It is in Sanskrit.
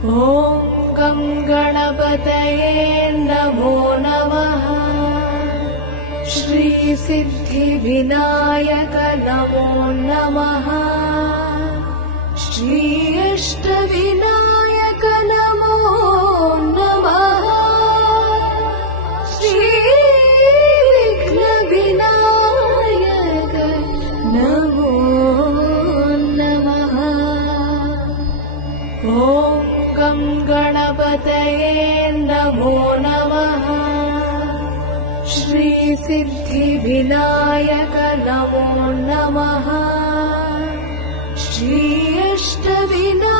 ॐ गं गणपतये नमो नमः। श्रीसिद्धिविनायक नमो नमः। श्री अष्टविनायक नमो नमः। श्रीविघ्नविनायक नमो नमः। ॐ गं गणपतये नमो नमः। श्रीसिद्धिविनायक नमो नमः। श्री अष्टविनायक